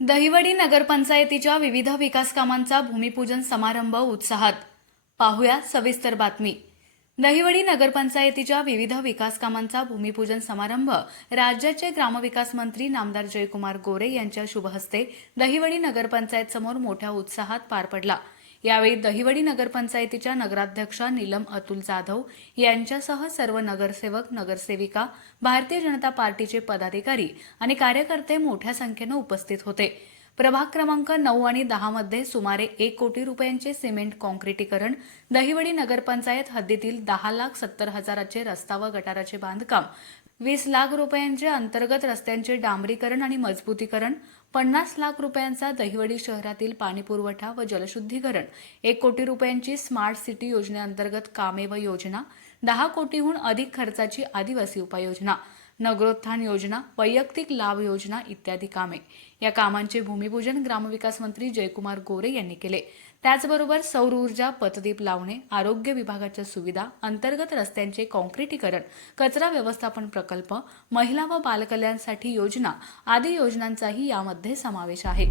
दहिवडी नगरपंचायतीच्या विविध विकास कामांचा भूमिपूजन समारंभ उत्साहात. पाहूया सविस्तर बातमी. दहिवडी नगरपंचायतीच्या विविध विकास कामांचा भूमिपूजन समारंभ राज्याचे ग्रामविकास मंत्री नामदार जयकुमार गोरे यांच्या शुभहस्ते दहिवडी नगरपंचायत समोर मोठ्या उत्साहात पार पडला. यावेळी दहिवडी नगरपंचायतीच्या नगराध्यक्षा नीलम अतुल जाधव यांच्यासह सर्व नगरसेवक, नगरसेविका, भारतीय जनता पार्टीचे पदाधिकारी आणि कार्यकर्ते मोठ्या संख्येने उपस्थित होते. प्रभाग क्रमांक 9 आणि 10 मध्ये सुमारे 1 कोटी रुपयांचे सिमेंट काँक्रिटीकरण, दहिवडी नगरपंचायत हद्दीतील 10,70,000चे रस्ता व गटाराचे बांधकाम, 20 लाख रुपयांचे अंतर्गत रस्त्यांचे डांबरीकरण आणि मजबूतीकरण, 50 लाख रुपयांचा दहिवडी शहरातील पाणीपुरवठा व जलशुद्धीकरण, 1 कोटी रुपयांची स्मार्ट सिटी योजनेअंतर्गत कामे व योजना, 10 कोटीहून अधिक खर्चाची आदिवासी उपाययोजना, नगरोत्थान योजना, वैयक्तिक लाभ योजना इत्यादी कामे. या कामांचे भूमिपूजन ग्रामविकास मंत्री जयकुमार गोरे यांनी केले. त्याचबरोबर सौर ऊर्जा, पथदीप लावणे, आरोग्य विभागाच्या सुविधा, अंतर्गत रस्त्यांचे काँक्रिटीकरण, कचरा व्यवस्थापन प्रकल्प, महिला व बालकल्याणसाठी योजना आदी योजनांचाही यामध्ये समावेश आहे.